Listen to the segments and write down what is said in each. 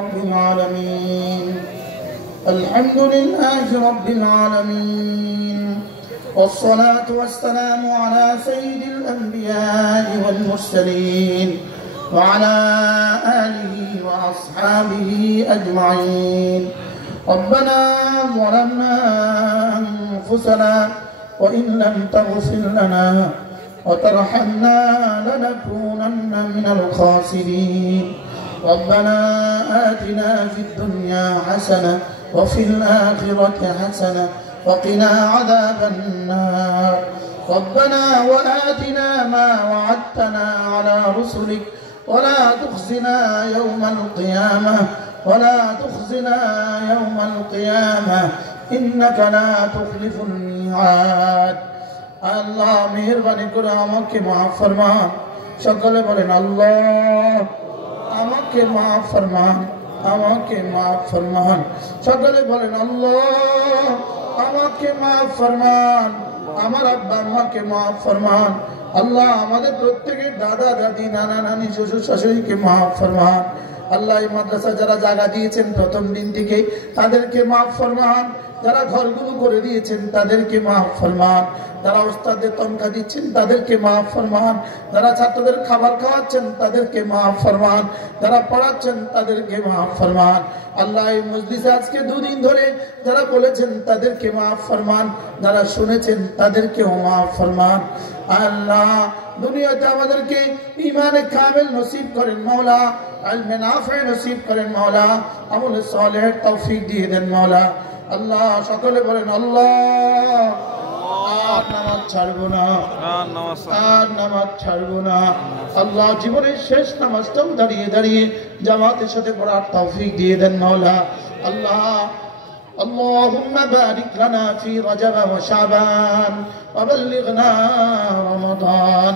رب العالمين الحمد لله رب العالمين والصلاة والسلام على سيد الأنبياء والمرسلين وعلى آله وأصحابه أجمعين. ربنا ظلمنا أنفسنا وإن لم تغفر لنا وترحمنا لنكونن من الخاسرين. ربنا آتنا في الدنيا حسنة وفي الآخرة حسنة وقنا عذاب النار. ربنا وآتنا ما وعدتنا على رسلك ولا تخزنا يوم القيامة إنك لا تخلف الميعاد. আল্লাহ মেহেরবানি করে আমাকে মাফ ফরমান। সকলে বলেন আল্লাহ আমাকে মাফ ফরমান, আমাকে মাফ ফরমান। সকলে বলেন আল্লাহ আমাকে মাফ ফরমান, আমার আব্বা আম্মাকে মাফ ফরমান। আল্লাহ আমাদের প্রত্যেকের দাদা দাদি নানা নানি শ্বশুর শাশুড়িকে মাফ ফরমান। আল্লাহ এই মাদ্রাসা যারা জায়গা দিয়েছেন প্রথম দিন থেকে তাদেরকে মাফ ফরমান। যারা ঘরগুলো করে দিয়েছেন তাদেরকে মাফ ফরমান। যারা ওস্তাদদের তনখা দিচ্ছেন তাদেরকে মাফ ফরমান। যারা ছাত্রদের খাবার খাওয়াচ্ছেন তাদেরকে মাফ ফরমান। যারা পড়াচ্ছেন তাদেরকে মাফ ফরমান। আল্লাহ এই মজলিসে আজকে দুদিন ধরে যারা বলেছেন তাদেরকে মাফ ফরমান, যারা শুনেছেন তাদেরকেও মাফ ফরমান। আল্লাহ দুনিয়াতে আমাদেরকে ঈমানে কামিল নসিব করেন মাওলা, ইলমে নাফি নসিব করেন মাওলা, আমলে সালেহের তৌফিক দিয়ে দেন মাওলা। আল্লাহ সকলে বলেন আল্লাহ আর নামাজ ছাড়বো না, আর নামাজ ছাড়বো না। আল্লাহ জীবনের শেষ নামাজটাও দাঁড়িয়ে দাঁড়িয়ে জামাতের সাথে পড়ার তৌফিক দিয়ে দেন মাওলা। আল্লাহ اللهم بارك لنا في رجب وشعبان وبلغنا رمضان।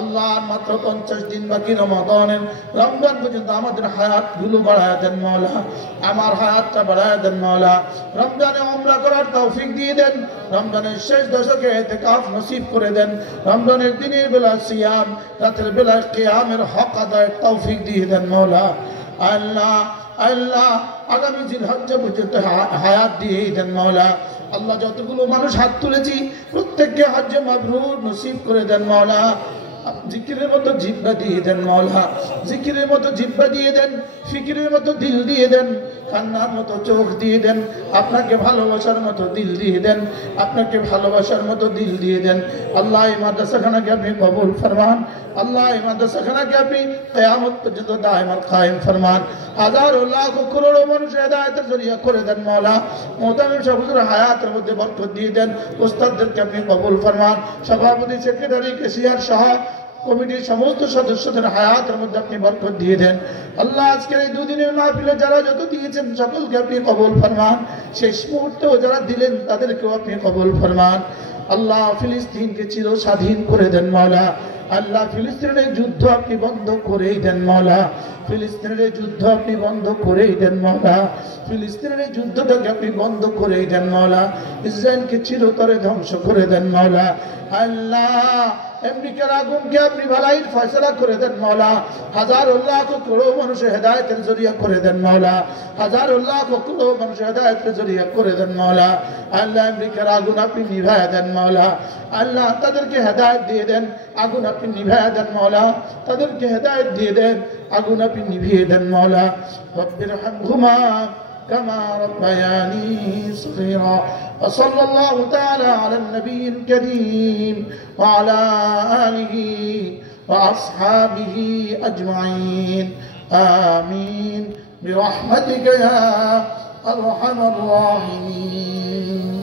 আল্লাহ মাত্র 50 দিন বাকি রমাদানের, রমজান পর্যন্ত আমাদের হায়াত গুলো বাড়ায় দেন মাওলা, আমার হায়াতটা বাড়ায় দেন মাওলা। রমজানে উমরা করার তৌফিক দিয়ে দেন, রমজানের শেষ দশকে ইতিকাফ নসিব করে দেন, রমজানের দিনের বেলা সিয়াম, রাতের বেলা কিয়ামের হক আদায়ের তৌফিক দিয়ে দেন মাওলা। আল্লাহ আল্লাহ আগামী জিলহজ্জা পর্যন্ত হায়াত দিয়ে দেন মাওলা। আল্লাহ যতগুলো মানুষ হাত তুলেছি প্রত্যেককে হজ্জ মাবরুর নসিব করে দেন মাওলা। জিকিরের মতো জিহ্বা দিয়ে দেন মাওলা, জিকিরের মতো জিহ্বা দিয়ে দেন, ফিকিরের মতো দিল দিয়ে দেন, কান্নার মতো চোখ দিয়ে দেন, আপনাকে ভালোবাসার মতো দিল দিয়ে দেন, আপনাকে ভালোবাসার মতো দিল দিয়ে দেন। আল্লাহ এই মাদ্রাসাখানাকে আপনি কবুল ফরমান। আল্লাহ এই মাদ্রাসাখানাকে আপনি কিয়ামত পর্যন্ত দায়মান কায়েম ফরমান। হাজারো লাখ করোড়ো মানুষ হেদায়েতের জরিয়া করে দেন মাওলা। মোহতামিম সাহেবের হায়াতের মধ্যে বরকত দিয়ে দেন। উস্তাদদেরকে আপনি কবুল ফরমান। সভাপতি, সেক্রেটারি, কেশিয়ার সহ কমিটির সমস্ত সদস্যদের হায়াতের মধ্যে আপনি বরকত দিয়ে দেন। আল্লাহ আজকের এই দুদিনের মাহফিলে যারা যত দিয়েছেন সকলকে আপনি কবুল ফরমান। শেষ মুহূর্তেও যারা দিলেন তাদেরকেও আপনি কবুল ফরমান। আল্লাহ ফিলিস্তিনকে চির স্বাধীন করে দেন মাওলা। আল্লাহ ফিলিস্তিনের যুদ্ধ আপনি বন্ধ করেই দেন মাওলা। ফিলিস্তিনের যুদ্ধ আপনি বন্ধ করেই দেন মাওলা। ফিলিস্তিনের যুদ্ধটাকে আপনি বন্ধ করেই দেন মাওলা। ইসরায়েলকে চিরতরে ধ্বংস করে দেন মাওলা। আল্লাহ আমেরিকার আগুনকে আপনি ভালাইয়ের ফয়সালা করে দেন মাওলা। হাজার লাখ করোড় মানুষের হেদায়েতের জরিয়া করে দেন মাওলা। হাজার লাখ করোড় মানুষের হেদায়েতের জরিয়া করে দেন মাওলা। আল্লাহ আমেরিকার আগুন আপনি নিভায়া দেন মাওলা। আল্লাহ তাদেরকে হেদায়েত দিয়ে দেন, আগুন আপনি নিভায়া দেন মাওলা। তাদেরকে হেদায়েত দিয়ে দেন, আগুন আপনি নিভিয়ে দেন মাওলা। রব্বিরহামহুমা كما ربياني صغيرا وصلى الله تعالى على النبي الكريم وعلى آله وأصحابه أجمعين آمين برحمتك يا أرحم الراحمين.